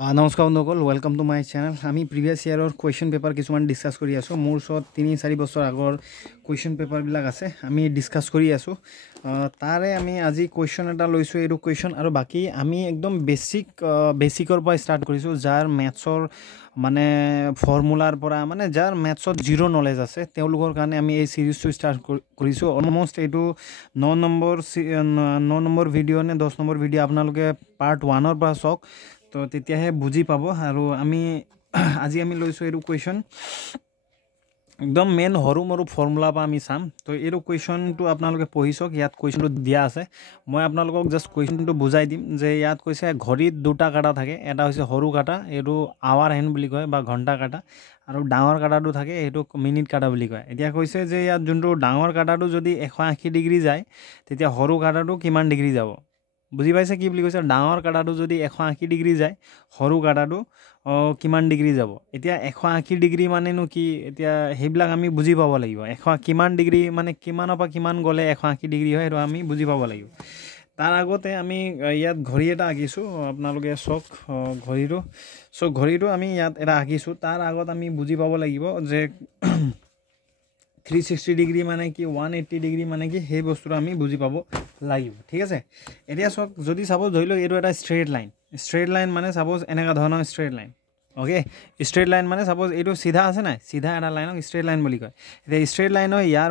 নমস্কাৰ বন্ধুসকল, welcome to my channel. আমি প্ৰিভিয়াছ ইয়াৰৰ কুৱেশ্যন পেপাৰ কিছুমান ডিছকাছ কৰি আছোঁ। মোৰ ওচৰত 3-4 বছৰ আগৰ কুৱেশ্যন পেপাৰবিলাক আছে, আমি ডিছকাছ কৰি আছোঁ। তাৰে আমি আজি কুৱেশ্যন এটা লৈছোঁ, এইটো কুৱেশ্যন। আৰু বাকী আমি একদম বেছিকৰ পৰা ষ্টাৰ্ট কৰিছোঁ, যাৰ মেথছৰ মানে ফৰ্মুলাৰ পৰা মানে যাৰ মেথছত জিৰ' নলেজ আছে তেওঁলোকৰ কাৰণে আমি এই ছিৰিজটো ষ্টাৰ্ট কৰিছোঁ। অলমষ্ট এইটো 9 নম্বৰ ভিডিঅ' নে 10 নম্বৰ ভিডিঅ' আপোনালোকে পাৰ্ট 1-ৰ পৰা চাওক, তো তেতিয়াহে বুজি পাব। আৰু আজি আমি লৈছোঁ এইটো কুৱেশ্যন, একদম মেইন সৰু মৰু ফৰ্মুলাৰ পৰা আমি চাম। তো এইটো কুৱেশ্যনটো আপোনালোকে পঢ়ি চাওক, ইয়াত কুৱেশ্যনটো দিয়া আছে। মই আপোনালোকক জাষ্ট কুৱেশ্যনটো বুজাই দিম যে ইয়াত কৈছে ঘড়ীত দুটা কাটা থাকে, এটা হৈছে সৰু কাটা, এইটো আৱাৰ হেণ্ড বুলি কয় বা ঘণ্টা কাটা, আৰু ডাঙৰ কাটাটো থাকে, এইটো মিনিট কাটা বুলি কয়। এতিয়া কৈছে যে ইয়াত যোনটো ডাঙৰ কাটাটো যদি 180 ডিগ্ৰী যায়, তেতিয়া সৰু কাটাটো কিমান ডিগ্ৰী যাব। বুজি পাইছে কি বুলি কৈছে? ডাঙৰ কাটাটো যদি 180 ডিগ্ৰী যায়, সৰু কাটাটো কিমান ডিগ্ৰী যাব। এতিয়া 180 ডিগ্ৰী মানেনো কি, এতিয়া সেইবিলাক আমি বুজি পাব লাগিব। কিমান ডিগ্ৰী মানে কিমানৰ পৰা কিমান গ'লে 180 ডিগ্ৰী হয়, সেইটো আমি বুজি পাব লাগিব। তাৰ আগতে আমি ইয়াত ঘড়ী এটা আঁকিছোঁ, আপোনালোকে চাওক ঘড়ীটো আমি ইয়াত এটা আঁকিছোঁ। তাৰ আগত আমি বুজি পাব লাগিব যে 360 ডিগ্ৰী মানে কি, 180 ডিগ্ৰী মানে কি, সেই বস্তুটো আমি বুজি পাব লাগিব। ঠিক আছে, এতিয়া চাওক, যদি চাপ'জ ধৰি লওক এইটো এটা ষ্ট্ৰেইট লাইন মানে চাপ'জ এনেকুৱা ধৰণৰ straight line. Okay, straight line মানে চাপ'জ এইটো চিধা আছে নাই, চিধা এটা লাইনক ষ্ট্ৰেইট লাইন বুলি কয়। এতিয়া ষ্ট্ৰেইট লাইনৰ ইয়াৰ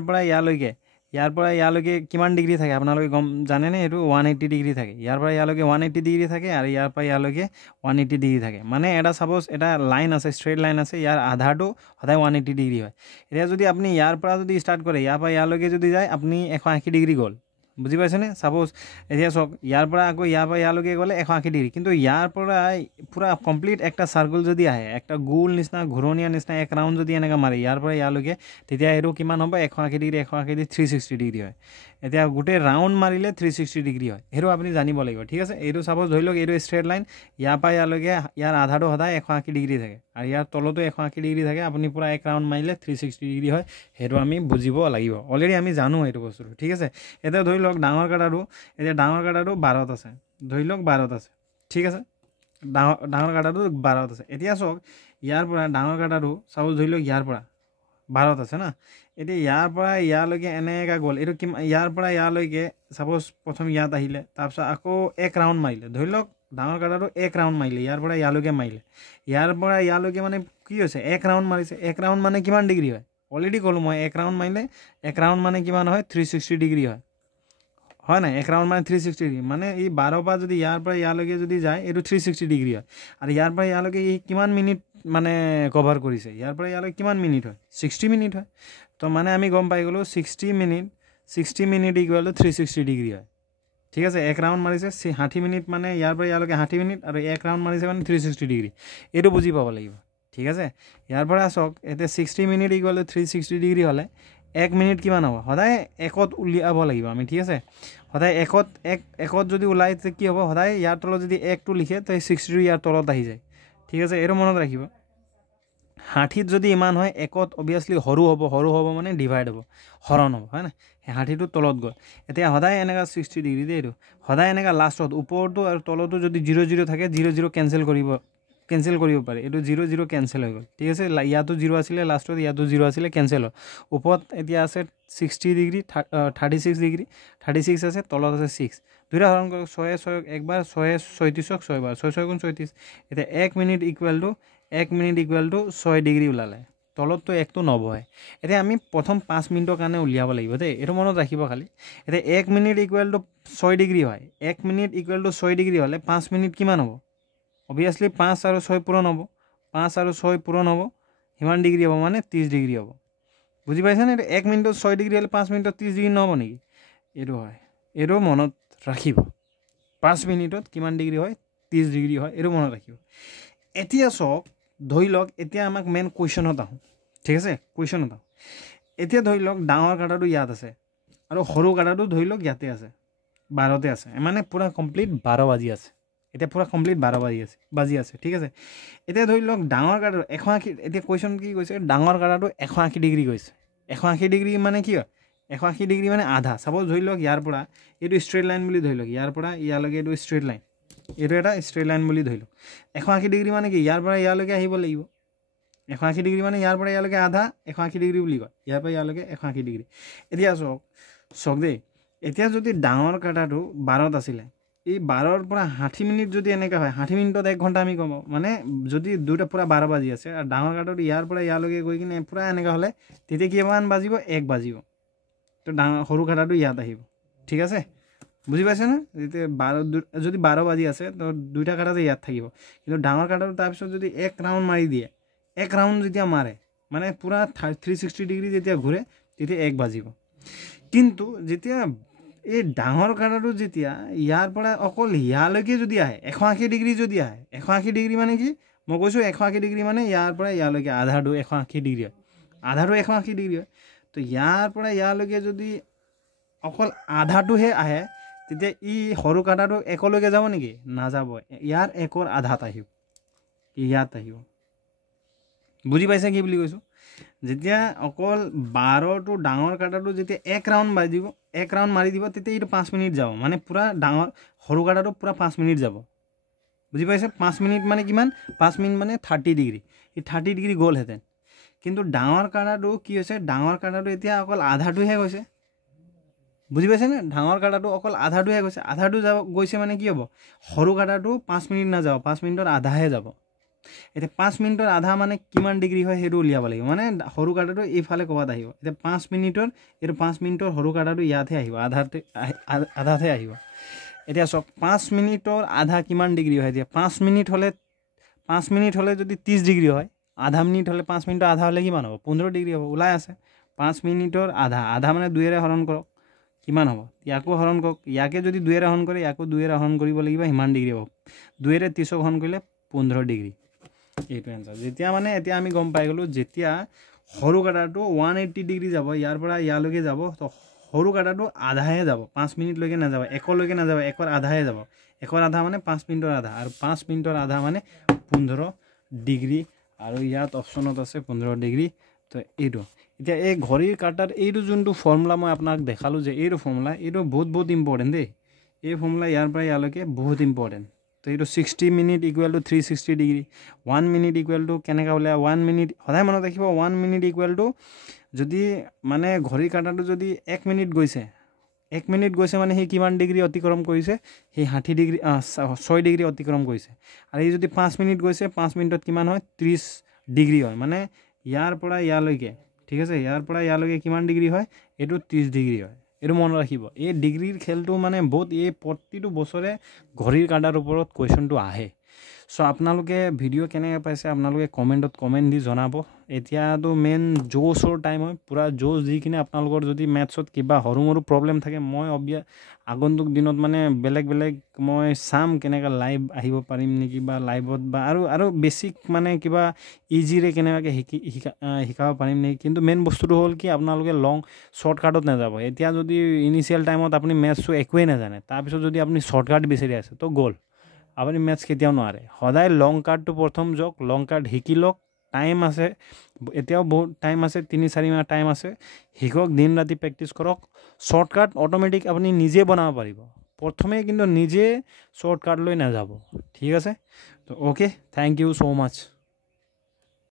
পৰা ইয়ালৈকে কিমান ডিগ্ৰী থাকে আপোনালোকে জানেনে? এইটো 180 ডিগ্ৰী থাকে। ইয়াৰ পৰা ইয়ালৈকে 180 ডিগ্ৰী থাকে, আৰু ইয়াৰ পৰা ইয়ালৈকে 180 ডিগ্ৰী থাকে। মানে এটা চাপ'জ এটা লাইন আছে, ষ্ট্ৰেইট লাইন আছে, ইয়াৰ আধাটো সদায় 180 ডিগ্ৰী হয়। এতিয়া যদি আপুনি ইয়াৰ পৰা যদি ষ্টাৰ্ট কৰে, ইয়াৰ পৰা ইয়ালৈকে যদি যায়, আপুনি 180 ডিগ্ৰী গ'ল। বুজি পাইছেনে? চাপ'জ এতিয়া চাওক, ইয়াৰ পৰা ইয়ালৈকে গ'লে 180 ডিগ্ৰী, কিন্তু ইয়াৰ পৰা পূৰা কমপ্লিট একটা চাৰ্কুল যদি আহে, একটা গোল নিচিনা ঘূৰণীয়া নিচিনা এক ৰাউণ্ড যদি এনেকৈ মাৰে ইয়াৰ পৰা ইয়ালৈকে, তেতিয়া এইটো কিমান হ'ব? 180 ডিগ্ৰী 360 ডিগ্ৰী হয়। এতিয়া গোটেই ৰাউণ্ড মাৰিলে 360 ডিগ্ৰী হয়, সেইটো আপুনি জানিব লাগিব। ঠিক আছে, এইটো চাপ'জ ধৰি লওক এইটো ষ্ট্ৰেইট লাইন, ইয়াৰ পৰা ইয়ালৈকে ইয়াৰ আধাটো সদায় 180 ডিগ্ৰী থাকে, আৰু ইয়াৰ তলতো 180 ডিগ্ৰী থাকে। আপুনি পূৰা এক ৰাউণ্ড মাৰিলে 360 ডিগ্ৰী হয়, সেইটো আমি বুজিব লাগিব। অলৰেডি আমি জানো এইটো বস্তুটো। ঠিক আছে, এতিয়া ধৰি লওক ডাঙৰ কাটাটো 12ত আছে, ধৰি লওক 12ত আছে। ঠিক আছে, ডাঙৰ কাটাটো 12ত আছে। এতিয়া চাওক, ইয়াৰ পৰা ডাঙৰ কাটাটো চাপ'জ ধৰি লওক ইয়াৰ পৰা 12ত আছে না। এতিয়া ইয়াৰ পৰা ইয়ালৈকে এনেকৈ গ'ল, এইটো ইয়াৰ পৰা ইয়ালৈকে চাপ'জ প্ৰথম ইয়াত আহিলে, তাৰপিছত আকৌ এক ৰাউণ্ড মাৰিলে। ধৰি লওক ডাঙৰ কাটাটো এক ৰাউণ্ড মাৰিলে, ইয়াৰ পৰা ইয়ালৈকে মাৰিলে। ইয়াৰ পৰা ইয়ালৈকে মানে কি হৈছে? এক ৰাউণ্ড মাৰিছে। এক ৰাউণ্ড মানে কিমান ডিগ্ৰী হয়? অলৰেডি ক'লোঁ মই, এক ৰাউণ্ড মাৰিলে, এক ৰাউণ্ড মানে কিমান হয়? 360 ডিগ্ৰী হয়, হয় নাই? এক ৰাউণ্ড মানে 360 ডিগ্ৰী, মানে এই 12 পৰা যদি ইয়াৰ পৰা ইয়ালৈকে যদি যায়, এইটো 360 ডিগ্ৰী হয়। আৰু ইয়াৰ পৰা ইয়ালৈকে ই কিমান মিনিট মানে কভাৰ কৰিছে? ইয়াৰ পৰা ইয়ালৈকে কিমান মিনিট হয়? 60 মিনিট হয়। তো মানে আমি গম পাই গ'লোঁ 60 মিনিট ইকুৱেল টু 360 ডিগ্ৰী হয়। ঠিক আছে, এক ৰাউণ্ড মাৰিছে 60 মিনিট, মানে ইয়াৰ পৰা ইয়ালৈকে 60 মিনিট, আৰু এক ৰাউণ্ড মাৰিছে মানে 360 ডিগ্ৰী। এইটো বুজি পাব লাগিব। ঠিক আছে, ইয়াৰ পৰা চাওক, এতিয়া 60 মিনিট ইকুৱেল টু 360 ডিগ্ৰী হ'লে 1 মিনিট কিমান হ'ব? সদায় একত উলিয়াব লাগিব আমি। ঠিক আছে, সদায় একত যদি ওলাই কি হ'ব? সদায় ইয়াৰ তলত যদি 1টো লিখে, তো 60টো ইয়াৰ তলত আহি যায়। ঠিক আছে, এইটো মনত ৰাখিব। 60ত যদি ইমান হয়, একত অভিয়াছলি সৰু হ'ব মানে ডিভাইড হ'ব, হৰণ হ'ব, হয় নাই? 60টো তলত গ'ল। এতিয়া সদায় এনেকুৱা 60 ডিগ্ৰী দেই, এইটো সদায় এনেকুৱা লাষ্টত ওপৰতো আৰু তলতো যদি 0 থাকে, 0 কেঞ্চেল কৰিব পাৰে। এইটো 0 কেঞ্চেল হৈ গ'ল। ঠিক আছে, ইয়াতো 0 আছিলে লাষ্টত, ইয়াতো 0 আছিলে, কেঞ্চেল হ'ল। ওপৰত এতিয়া আছে 60 ডিগ্ৰী, 36 ডিগ্ৰী, 36 আছে, তলত আছে 6। দুইটা হৰণ কৰক, 6 একবাৰ, 6 36ক 6 বাৰ, 6 গুণ 36। এতিয়া 1 মিনিট ইকুৱেল টু 6 ডিগ্ৰী ওলালে। তলততো একটো নবহে। এতিয়া আমি প্ৰথম 5 মিনিটৰ কাৰণে উলিয়াব লাগিব দেই, এইটো মনত ৰাখিব খালি। এতিয়া 1 মিনিট ইকুৱেল টু 6 ডিগ্ৰী হয়। 1 মিনিট ইকুৱেল টু 6 ডিগ্ৰী হ'লে 5 মিনিট কিমান হ'ব? অভিয়াছলি 5 আৰু 6 পূৰণ হ'ব, 5 আৰু 6 পূৰণ হ'ব, সিমান ডিগ্ৰী হ'ব, মানে 30 ডিগ্ৰী হ'ব। বুজি পাইছেনে? এইটো 1 মিনিটত 6 ডিগ্ৰী হ'লে 5 মিনিটত 30 ডিগ্ৰী নহ'ব নেকি? এইটো হয়, এইটো মনত ৰাখিব। 5 মিনিটত কিমান ডিগ্ৰী হয়? 30 ডিগ্ৰী হয়, এইটো মনত ৰাখিব। এতিয়া চাওক, ধৰি লওক এতিয়া আমাক মেইন কুৱেশ্যনত আহোঁ। ঠিক আছে, কুৱেশ্যনত আহোঁ। এতিয়া ধৰি লওক ডাঙৰ কাটাটো ইয়াত আছে, আৰু সৰু কাটাটো ধৰি লওক ইয়াতে আছে, 12তে আছে, মানে পূৰা কমপ্লিট 12 বাজি আছে। এতিয়া পূৰা কমপ্লিট 12 বাজি আছে। ঠিক আছে, এতিয়া ধৰি লওক ডাঙৰ কাটাটো 180, এতিয়া কুৱেশ্যন কি কৈছে? ডাঙৰ কাটাটো 180 ডিগ্ৰী কৈছে। 180 ডিগ্ৰী মানে কি হয়? 180 ডিগ্ৰী মানে আধা। চাপ'জ ধৰি লওক ইয়াৰ পৰা এইটো ষ্ট্ৰেইট লাইন বুলি ধৰি লওক, ইয়াৰ পৰা ইয়ালৈকে এইটো ষ্ট্ৰেইট লাইন। এইটো এটা ষ্ট্ৰেইট লাইন বুলি ধৰিলোঁ 180 ডিগ্ৰী মানে কি ইয়াৰ পৰা ইয়ালৈকে আহিব লাগিব 180 ডিগ্ৰী মানে ইয়াৰ পৰা ইয়ালৈকে আধা 180 ডিগ্ৰী বুলি কয় ইয়াৰ পৰা ইয়ালৈকে 180 ডিগ্ৰী এতিয়া চাওক দেই এতিয়া যদি ডাঙৰ কাটাটো 12ত আছিলে এই 12ৰ পৰা 60 মিনিট যদি এনেকৈ হয় 60 মিনিটত 1 ঘণ্টা আমি কমাওঁ মানে যদি দুটা পূৰা 12 বাজি আছে আৰু ডাঙৰ কাটাটো ইয়াৰ পৰা ইয়ালৈকে গৈ কিনে পূৰা এনেকৈ হ'লে তেতিয়া কিমান বাজিব 1 বাজিব তো ডাঙৰ সৰু কাটাটো ইয়াত আহিব ঠিক আছে বুজি পাইছে না যেতিয়া 12 যদি 12 বাজি আছে তো দুইটা কাটাতে ইয়াত থাকিব কিন্তু ডাঙৰ কাটাটো তাৰপিছত যদি 1 ৰাউণ্ড মাৰি দিয়ে 1 ৰাউণ্ড যেতিয়া মাৰে মানে পূৰা 360 ডিগ্ৰী যেতিয়া ঘূৰে তেতিয়া 1 বাজিব কিন্তু যেতিয়া এই ডাঙৰ কাটাটো যেতিয়া ইয়াৰ পৰা অকল ইয়ালৈকে যদি আহে 180 ডিগ্ৰী যদি আহে 180 ডিগ্ৰী মানে কি মই কৈছোঁ 180 ডিগ্ৰী মানে ইয়াৰ পৰা ইয়ালৈকে আধাটো 180 ডিগ্ৰী হয় আধাটো 180 ডিগ্ৰী হয় তো ইয়াৰ পৰা ইয়ালৈকে যদি অকল আধাটোহে আহে তেতিয়া ই সৰু কাটাটো একলৈকে যাব নেকি নাযাব ইয়াৰ একৰ আধাত আহিব ইয়াত আহিব বুজি পাইছে কি বুলি কৈছোঁ যেতিয়া অকল 12টো ডাঙৰ কাটাটো যেতিয়া 1 ৰাউণ্ড বাজিব 1 ৰাউণ্ড মাৰি দিব তেতিয়া এইটো 5 মিনিট যাব মানে পূৰা ডাঙৰ সৰু কাটাটো পূৰা 5 মিনিট যাব বুজি পাইছে 5 মিনিট মানে কিমান 5 মিনিট মানে 30 ডিগ্ৰী এই 30 ডিগ্ৰী গ'লহেঁতেন কিন্তু ডাঙৰ কাটাটো কি হৈছে ডাঙৰ কাটাটো এতিয়া অকল আধাটোহে গৈছে বুজি পাইছে নে ডাঙৰ কাটাটো অকল আধাটোহে গৈছে আধাটো যাব গৈছে মানে কি হ'ব সৰু কাটাটো 5 মিনিট নাযাব 5 মিনিটৰ আধাহে যাব এতিয়া 5 মিনিটৰ আধা মানে কিমান ডিগ্ৰী হয় সেইটো উলিয়াব লাগিব মানে সৰু কাটাটো এইফালে ক'বাত আহিব এতিয়া 5 মিনিটৰ এইটো 5 মিনিটৰ সৰু কাটাটো ইয়াতহে আহিব আধাতে আহিব এতিয়া চাওক 5 মিনিটৰ আধা কিমান ডিগ্ৰী হয় এতিয়া 5 মিনিট হ'লে যদি 30 ডিগ্ৰী হয় আধা মিনিট হ'লে 5 মিনিটৰ আধা হ'লে কিমান হ'ব 15 ডিগ্ৰী হ'ব ওলাই আছে 5 মিনিটৰ আধা মানে 2 ৰে হৰণ কৰক কিমান হ'ব ইয়াকো হৰণ কৰক ইয়াকে যদি 2 ৰে হৰণ কৰে ইয়াকো 2 ৰে হৰণ কৰিব লাগিব সিমান ডিগ্ৰী হ'ব 2 ৰে 30 হৰণ কৰিলে 15 ডিগ্ৰী এইটো এনসাৰ যেতিয়া মানে এতিয়া আমি গম পাই গ'লোঁ যেতিয়া সৰু কাটাটো 180 ডিগ্ৰী যাব ইয়াৰ পৰা ইয়ালৈকে যাব তো সৰু কাটাটো আধাহে যাব 5 মিনিটলৈকে নাযাব একলৈকে নাযাব একৰ আধাহে যাব একৰ আধা মানে 5 মিনিটৰ আধা আৰু 5 মিনিটৰ আধা মানে 15 ডিগ্ৰী আৰু ইয়াত অপশ্যনত আছে 15 ডিগ্ৰী তো এইটো এতিয়া এই ঘড়ীৰ কাটাৰ এইটো যোনটো ফৰ্মুলা মই আপোনাক দেখালোঁ যে এইটো ফৰ্মুলা এইটো বহুত ইম্পৰ্টেণ্ট দেই এই ফৰ্মুলা ইয়াৰ পৰা ইয়ালৈকে বহুত ইম্পৰ্টেণ্ট তো এইটো 60 minute equal to 360 degree 1 minute equal to কেনেকৈ ওলাই 1 মিনিট সদায় মনত ৰাখিব 1 মিনিট ইকুৱেল টু যদি মানে ঘড়ীৰ কাটাটো যদি 1 মিনিট গৈছে মানে সি কিমান ডিগ্ৰী অতিক্ৰম কৰিছে সেই 60 ডিগ্ৰী 6 ডিগ্ৰী অতিক্ৰম কৰিছে আৰু এই যদি 5 মিনিট গৈছে 5 মিনিটত কিমান হয় 30 ডিগ্ৰী হয় মানে ইয়াৰ পৰা ইয়ালৈকে ঠিক আছে ইয়াৰ পৰা ইয়ালৈকে কিমান ডিগ্ৰী হয় এইটো 30 ডিগ্ৰী হয় এইটো মনত ৰাখিব এই ডিগ্ৰীৰ খেলটো মানে বহুত এই প্ৰতিটো বছৰে ঘড়ীৰ কাটাৰ ওপৰত কুৱেশ্যনটো আহে সো আপোনালোকে ভিডিঅ' কেনেকৈ পাইছে আপোনালোকে কমেণ্টত কমেণ্ট দি জনাব এতিয়াতো মেইন জোছৰ টাইম হয় পূৰা জোছ দি কিনে আপোনালোকৰ যদি মেথছত কিবা সৰু মৰু প্ৰব্লেম থাকে মই আগন্তুক দিনত মানে বেলেগ মই চাম কেনেকৈ লাইভ আহিব পাৰিম নেকি বা লাইভত বা আৰু বেছিক মানে কিবা ইজিৰে কেনেবাকৈ শিকাব পাৰিম নেকি কিন্তু মেইন বস্তুটো হ'ল কি আপোনালোকে শ্বৰ্টকাটত নাযাব এতিয়া যদি ইনিচিয়েল টাইমত আপুনি মেথছটো একোৱেই নাজানে তাৰপিছত যদি আপুনি শ্বৰ্টকাট বিচাৰি আছে তো গ'ল আপুনি মেথছ কেতিয়াও নোৱাৰে সদায় লং কাটটো প্ৰথম যাওক লং কাট শিকি লওক টাইম আছে এতিয়াও বহুত টাইম আছে 3-4 মাহ টাইম আছে শিকক দিন ৰাতি প্ৰেক্টিছ কৰক শ্বৰ্টকাট অট'মেটিক আপুনি নিজে বনাব পাৰিব প্ৰথমে কিন্তু নিজে শ্বৰ্টকাট লৈ নাযাব ঠিক আছে তো okay thank you so' much